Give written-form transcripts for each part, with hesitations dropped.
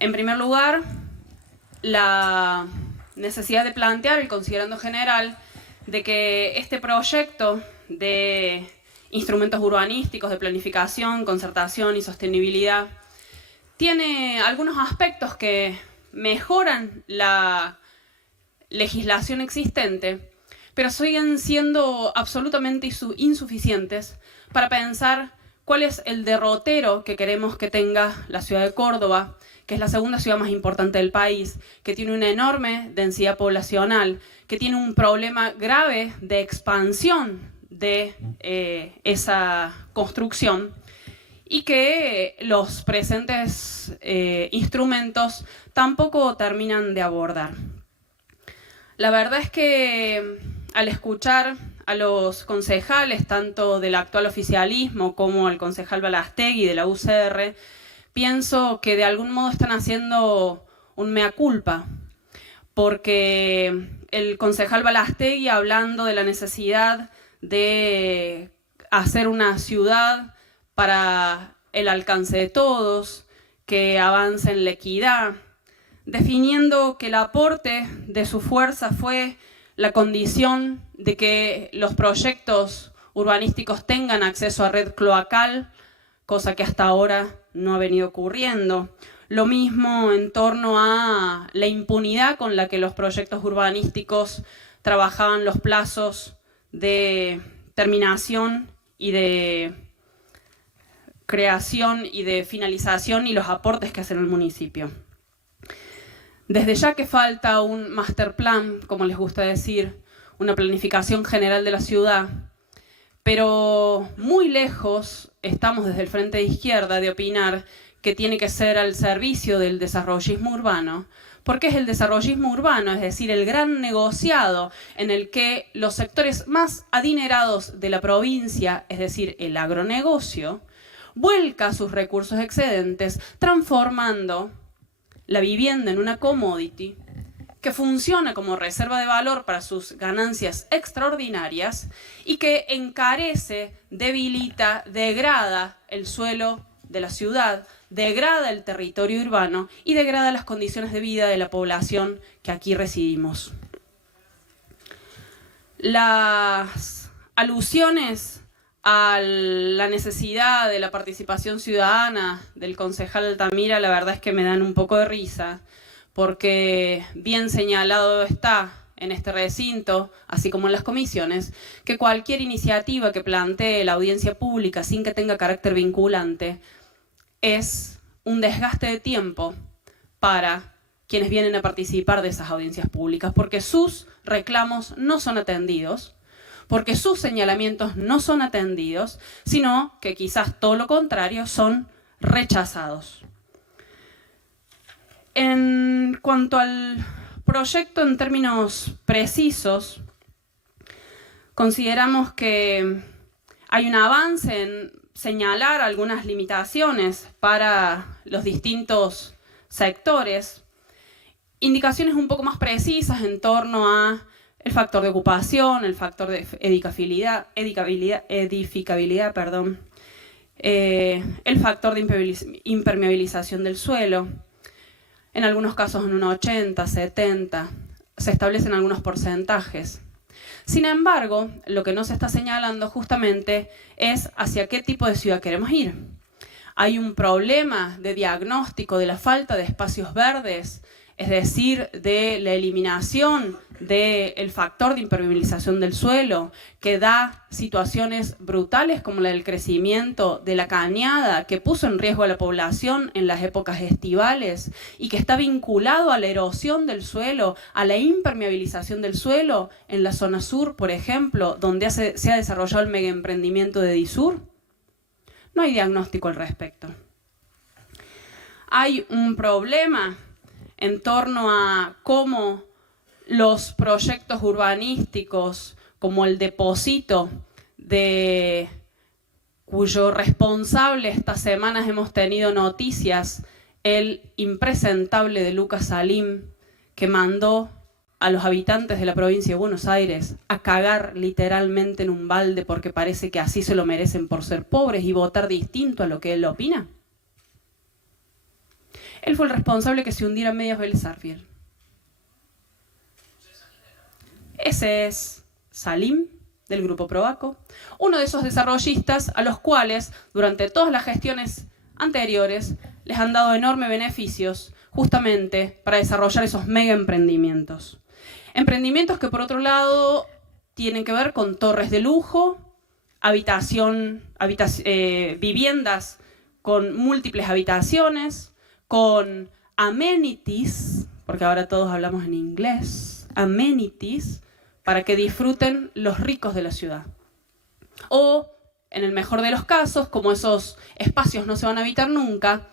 En primer lugar, la necesidad de plantear el considerando general de que este proyecto de instrumentos urbanísticos de planificación, concertación y sostenibilidad tiene algunos aspectos que mejoran la legislación existente, pero siguen siendo absolutamente insuficientes para pensar cuál es el derrotero que queremos que tenga la ciudad de Córdoba, que es la segunda ciudad más importante del país, que tiene una enorme densidad poblacional, que tiene un problema grave de expansión de esa construcción y que los presentes instrumentos tampoco terminan de abordar. La verdad es que al escuchar a los concejales, tanto del actual oficialismo como al concejal Balastegui de la UCR, pienso que de algún modo están haciendo un mea culpa, porque el concejal Balastegui, hablando de la necesidad de hacer una ciudad para el alcance de todos, que avance en la equidad, definiendo que el aporte de su fuerza fue la condición de que los proyectos urbanísticos tengan acceso a red cloacal, cosa que hasta ahora no ha venido ocurriendo. Lo mismo en torno a la impunidad con la que los proyectos urbanísticos trabajaban los plazos de terminación y de creación y de finalización y los aportes que hacen el municipio. Desde ya que falta un master plan, como les gusta decir, una planificación general de la ciudad, pero muy lejos estamos desde el Frente de Izquierda de opinar que tiene que ser al servicio del desarrollismo urbano, porque es el desarrollismo urbano, es decir, el gran negociado en el que los sectores más adinerados de la provincia, es decir, el agronegocio, vuelca sus recursos excedentes transformando la vivienda en una commodity que funciona como reserva de valor para sus ganancias extraordinarias y que encarece, debilita, degrada el suelo de la ciudad, degrada el territorio urbano y degrada las condiciones de vida de la población que aquí residimos. Las alusiones a la necesidad de la participación ciudadana del concejal Altamira, la verdad es que me dan un poco de risa, porque bien señalado está en este recinto, así como en las comisiones, que cualquier iniciativa que plantee la audiencia pública sin que tenga carácter vinculante es un desgaste de tiempo para quienes vienen a participar de esas audiencias públicas, porque sus reclamos no son atendidos, porque sus señalamientos no son atendidos, sino que quizás todo lo contrario, son rechazados. En cuanto al proyecto en términos precisos, consideramos que hay un avance en señalar algunas limitaciones para los distintos sectores, indicaciones un poco más precisas en torno a el factor de ocupación, el factor de edificabilidad, el factor de impermeabilización del suelo, en algunos casos en un 80, 70, se establecen algunos porcentajes. Sin embargo, lo que no se está señalando justamente es hacia qué tipo de ciudad queremos ir. Hay un problema de diagnóstico de la falta de espacios verdes, es decir, de la eliminación del factor de impermeabilización del suelo, que da situaciones brutales como la del crecimiento de la cañada, que puso en riesgo a la población en las épocas estivales y que está vinculado a la erosión del suelo, a la impermeabilización del suelo en la zona sur, por ejemplo, donde se ha desarrollado el megaemprendimiento de Edisur. No hay diagnóstico al respecto. Hay un problema en torno a cómo los proyectos urbanísticos, como el Deposito, cuyo responsable estas semanas hemos tenido noticias, el impresentable de Lucas Salim, que mandó a los habitantes de la provincia de Buenos Aires a cagar literalmente en un balde porque parece que así se lo merecen por ser pobres y votar distinto a lo que él opina. Él fue el responsable que se hundiera Medias Vélez Sarsfield. Ese es Salim, del Grupo Proaco, uno de esos desarrollistas a los cuales, durante todas las gestiones anteriores, les han dado enormes beneficios justamente para desarrollar esos mega emprendimientos. Emprendimientos que, por otro lado, tienen que ver con torres de lujo, viviendas con múltiples habitaciones, con amenities, porque ahora todos hablamos en inglés, amenities, para que disfruten los ricos de la ciudad. O, en el mejor de los casos, como esos espacios no se van a habitar nunca,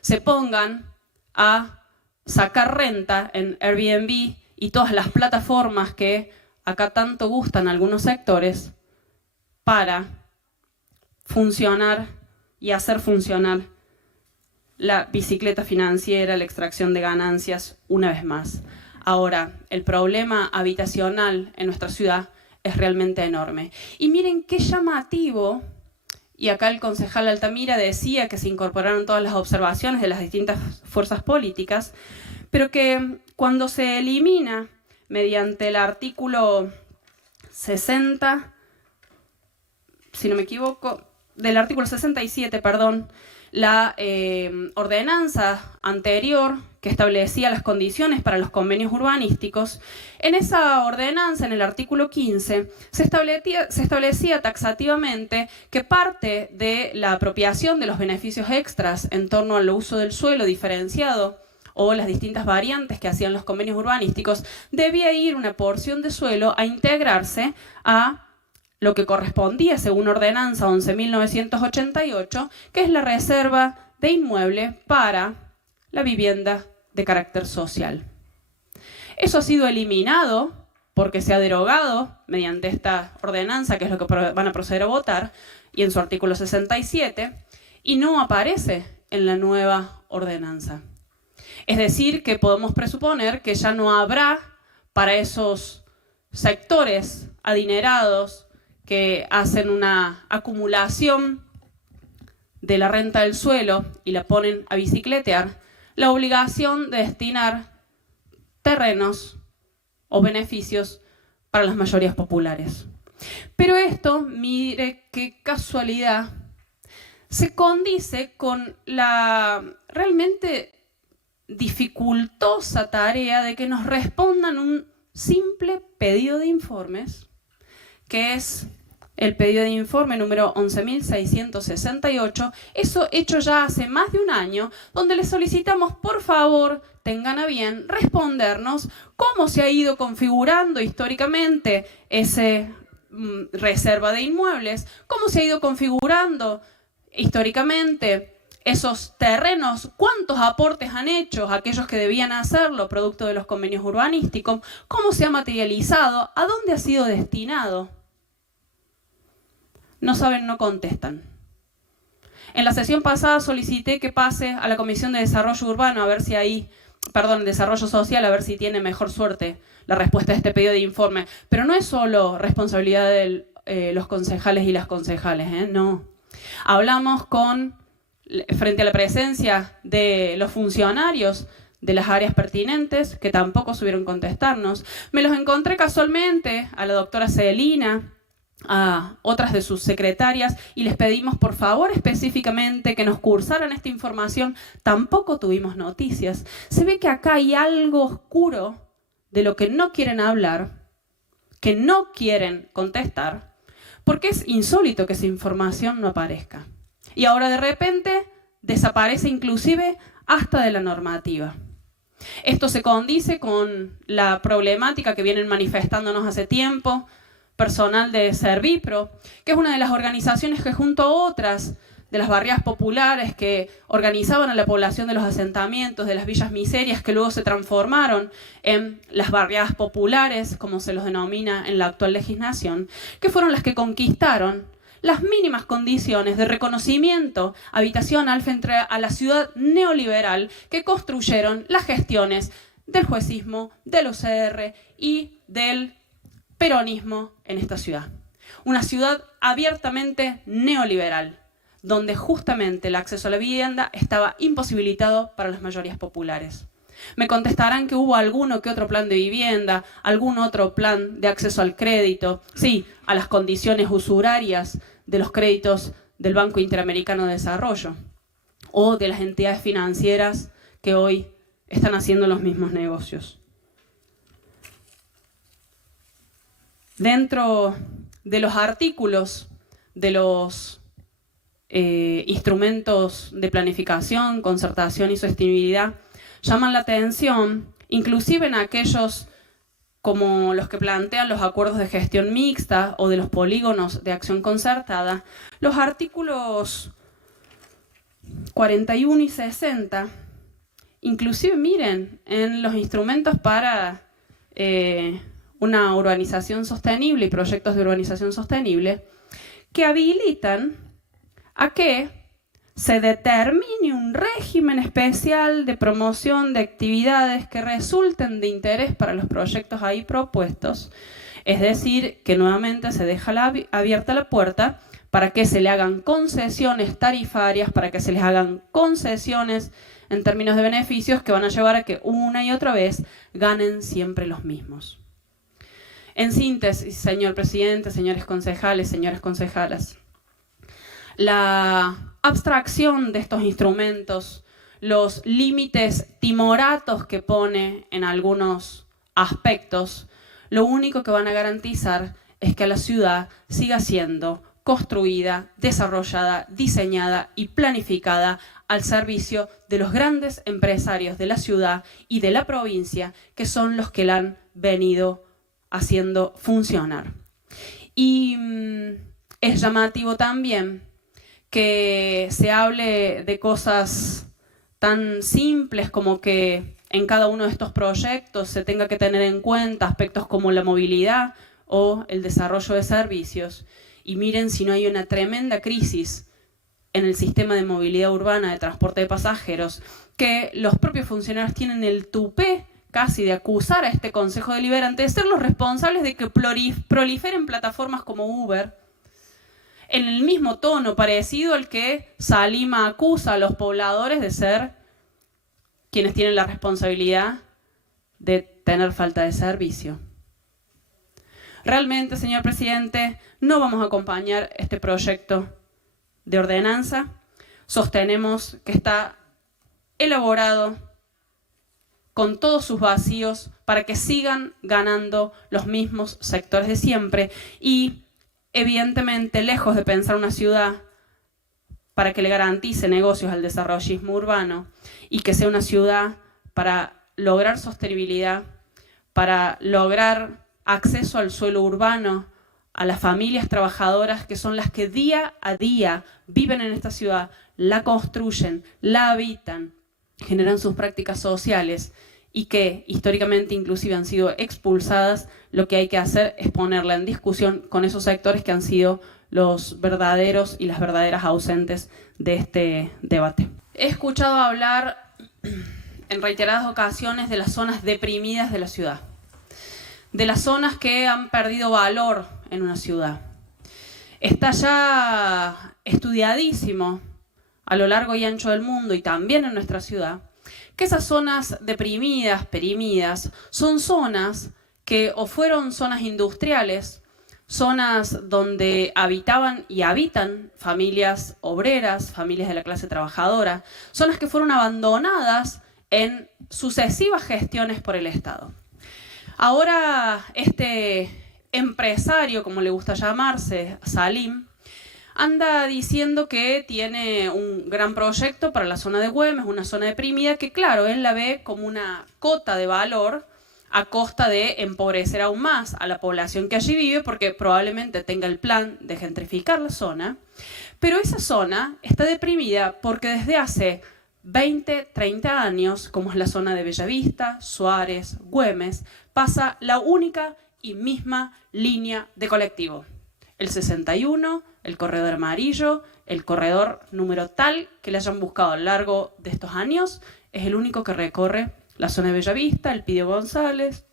se pongan a sacar renta en Airbnb y todas las plataformas que acá tanto gustan algunos sectores para funcionar y hacer funcionar la bicicleta financiera, la extracción de ganancias, una vez más. Ahora, el problema habitacional en nuestra ciudad es realmente enorme. Y miren qué llamativo, y acá el concejal Altamira decía que se incorporaron todas las observaciones de las distintas fuerzas políticas, pero que cuando se elimina mediante el artículo 60, si no me equivoco, del artículo 67, perdón, la ordenanza anterior que establecía las condiciones para los convenios urbanísticos, en esa ordenanza, en el artículo 15, se establecía taxativamente que parte de la apropiación de los beneficios extras en torno al uso del suelo diferenciado o las distintas variantes que hacían los convenios urbanísticos, debía ir una porción de suelo a integrarse a lo que correspondía según ordenanza 11.988, que es la reserva de inmueble para la vivienda de carácter social. Eso ha sido eliminado porque se ha derogado mediante esta ordenanza, que es lo que van a proceder a votar, y en su artículo 67, y no aparece en la nueva ordenanza. Es decir, que podemos presuponer que ya no habrá para esos sectores adinerados que hacen una acumulación de la renta del suelo y la ponen a bicicletear, la obligación de destinar terrenos o beneficios para las mayorías populares. Pero esto, mire qué casualidad, se condice con la realmente dificultosa tarea de que nos respondan un simple pedido de informes, que es el pedido de informe número 11.668, eso hecho ya hace más de un año, donde les solicitamos, por favor, tengan a bien respondernos cómo se ha ido configurando históricamente esa reserva de inmuebles, cómo se ha ido configurando históricamente esos terrenos, cuántos aportes han hecho aquellos que debían hacerlo producto de los convenios urbanísticos, cómo se ha materializado, a dónde ha sido destinado. No saben, no contestan. En la sesión pasada solicité que pase a la Comisión de Desarrollo Urbano a ver si ahí, Desarrollo Social, a ver si tiene mejor suerte la respuesta a este pedido de informe. Pero no es solo responsabilidad de los concejales y las concejales, no. Hablamos frente a la presencia de los funcionarios de las áreas pertinentes, que tampoco supieron contestarnos. Me los encontré casualmente a la doctora Celina, a otras de sus secretarias, y les pedimos por favor específicamente que nos cursaran esta información. Tampoco tuvimos noticias. Se ve que acá hay algo oscuro de lo que no quieren hablar, que no quieren contestar, porque es insólito que esa información no aparezca. Y ahora de repente desaparece inclusive hasta de la normativa. Esto se condice con la problemática que vienen manifestándonos hace tiempo personal de Servipro, que es una de las organizaciones que junto a otras de las barriadas populares que organizaban a la población de los asentamientos, de las villas miserias, que luego se transformaron en las barriadas populares, como se los denomina en la actual legislación, que fueron las que conquistaron las mínimas condiciones de reconocimiento habitacional frente a la ciudad neoliberal que construyeron las gestiones del juecismo, del OCR y del peronismo en esta ciudad. Una ciudad abiertamente neoliberal, donde justamente el acceso a la vivienda estaba imposibilitado para las mayorías populares. Me contestarán que hubo alguno que otro plan de vivienda, algún otro plan de acceso al crédito, sí, a las condiciones usurarias de los créditos del Banco Interamericano de Desarrollo o de las entidades financieras que hoy están haciendo los mismos negocios. Dentro de los artículos de los instrumentos de planificación, concertación y sostenibilidad, llaman la atención, inclusive en aquellos como los que plantean los acuerdos de gestión mixta o de los polígonos de acción concertada, los artículos 41 y 60, inclusive miren, en los instrumentos para una urbanización sostenible y proyectos de urbanización sostenible, que habilitan a que se determine un régimen especial de promoción de actividades que resulten de interés para los proyectos ahí propuestos. Es decir, que nuevamente se deja abierta la puerta para que se le hagan concesiones tarifarias, para que se les hagan concesiones en términos de beneficios que van a llevar a que una y otra vez ganen siempre los mismos. En síntesis, señor presidente, señores concejales, señoras concejalas, la abstracción de estos instrumentos, los límites timoratos que pone en algunos aspectos, lo único que van a garantizar es que la ciudad siga siendo construida, desarrollada, diseñada y planificada al servicio de los grandes empresarios de la ciudad y de la provincia, que son los que la han venido haciendo funcionar. Y es llamativo también que se hable de cosas tan simples como que en cada uno de estos proyectos se tenga que tener en cuenta aspectos como la movilidad o el desarrollo de servicios. Y miren si no hay una tremenda crisis en el sistema de movilidad urbana de transporte de pasajeros, que los propios funcionarios tienen el tupé casi de acusar a este Consejo Deliberante de ser los responsables de que proliferen plataformas como Uber, en el mismo tono parecido al que Salima acusa a los pobladores de ser quienes tienen la responsabilidad de tener falta de servicio. Realmente, señor presidente, no vamos a acompañar este proyecto de ordenanza. Sostenemos que está elaborado con todos sus vacíos para que sigan ganando los mismos sectores de siempre y, evidentemente, lejos de pensar una ciudad para que le garantice negocios al desarrollismo urbano y que sea una ciudad para lograr sostenibilidad, para lograr acceso al suelo urbano, a las familias trabajadoras que son las que día a día viven en esta ciudad, la construyen, la habitan, generan sus prácticas sociales y que históricamente inclusive han sido expulsadas, lo que hay que hacer es ponerla en discusión con esos sectores que han sido los verdaderos y las verdaderas ausentes de este debate. He escuchado hablar en reiteradas ocasiones de las zonas deprimidas de la ciudad, de las zonas que han perdido valor en una ciudad. Está ya estudiadísimo a lo largo y ancho del mundo y también en nuestra ciudad, que esas zonas deprimidas, perimidas, son zonas que o fueron zonas industriales, zonas donde habitaban y habitan familias obreras, familias de la clase trabajadora, zonas que fueron abandonadas en sucesivas gestiones por el Estado. Ahora este empresario, como le gusta llamarse, Salim, anda diciendo que tiene un gran proyecto para la zona de Güemes, una zona deprimida que, claro, él la ve como una cota de valor a costa de empobrecer aún más a la población que allí vive, porque probablemente tenga el plan de gentrificar la zona. Pero esa zona está deprimida porque desde hace 20, 30 años, como es la zona de Bellavista, Suárez, Güemes, pasa la única y misma línea de colectivo. El 61, el corredor amarillo, el corredor número tal que le hayan buscado a lo largo de estos años, es el único que recorre la zona de Bellavista, el Pidio González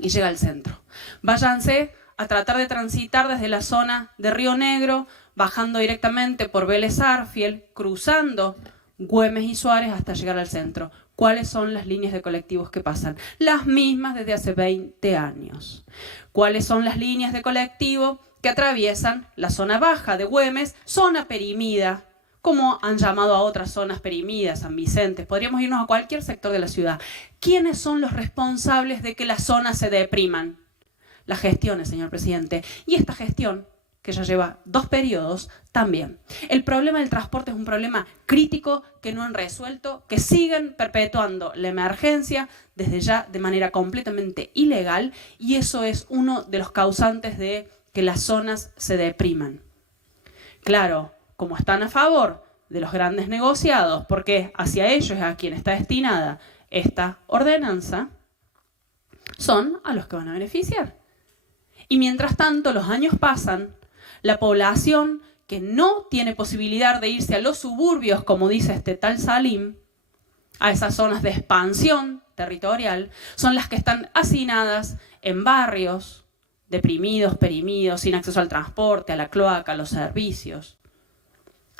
y llega al centro. Váyanse a tratar de transitar desde la zona de Río Negro, bajando directamente por Vélez Sarsfield, cruzando Güemes y Suárez hasta llegar al centro. ¿Cuáles son las líneas de colectivos que pasan? Las mismas desde hace 20 años. ¿Cuáles son las líneas de colectivo que atraviesan la zona baja de Güemes, zona perimida, como han llamado a otras zonas perimidas, San Vicente? Podríamos irnos a cualquier sector de la ciudad. ¿Quiénes son los responsables de que las zonas se depriman? Las gestiones, señor presidente. Y esta gestión, que ya lleva 2 periodos, también. El problema del transporte es un problema crítico que no han resuelto, que siguen perpetuando la emergencia desde ya de manera completamente ilegal, y eso es uno de los causantes de que las zonas se depriman. Claro, como están a favor de los grandes negociados, porque hacia ellos es a quien está destinada esta ordenanza, son a los que van a beneficiar. Y mientras tanto, los años pasan, la población que no tiene posibilidad de irse a los suburbios, como dice este tal Salim, a esas zonas de expansión territorial, son las que están hacinadas en barrios deprimidos, perimidos, sin acceso al transporte, a la cloaca, a los servicios,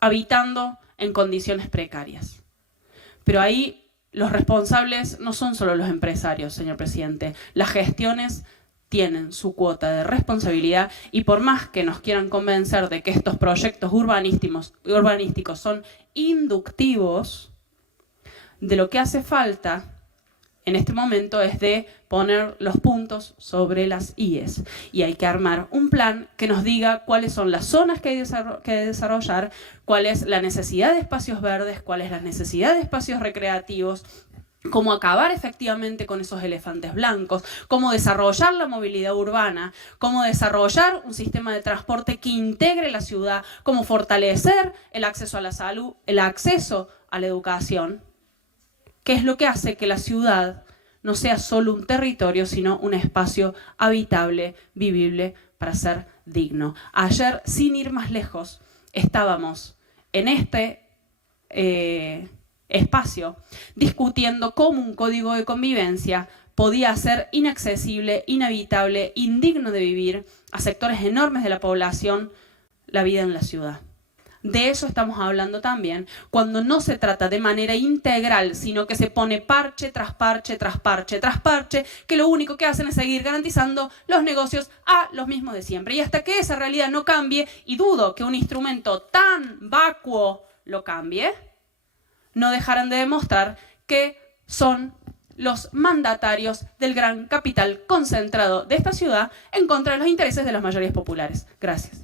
habitando en condiciones precarias. Pero ahí los responsables no son solo los empresarios, señor presidente. Las gestiones tienen su cuota de responsabilidad, y por más que nos quieran convencer de que estos proyectos urbanísticos son inductivos, de lo que hace falta en este momento es de poner los puntos sobre las IES. Y hay que armar un plan que nos diga cuáles son las zonas que hay que desarrollar, cuál es la necesidad de espacios verdes, cuál es la necesidad de espacios recreativos, cómo acabar efectivamente con esos elefantes blancos, cómo desarrollar la movilidad urbana, cómo desarrollar un sistema de transporte que integre la ciudad, cómo fortalecer el acceso a la salud, el acceso a la educación, que es lo que hace que la ciudad no sea solo un territorio, sino un espacio habitable, vivible, para ser digno. Ayer, sin ir más lejos, estábamos en este espacio discutiendo cómo un código de convivencia podía ser inaccesible, inhabitable, indigno de vivir a sectores enormes de la población la vida en la ciudad. De eso estamos hablando también, cuando no se trata de manera integral, sino que se pone parche tras parche, tras parche, tras parche, que lo único que hacen es seguir garantizando los negocios a los mismos de siempre. Y hasta que esa realidad no cambie, y dudo que un instrumento tan vacuo lo cambie, no dejarán de demostrar que son los mandatarios del gran capital concentrado de esta ciudad en contra de los intereses de las mayorías populares. Gracias.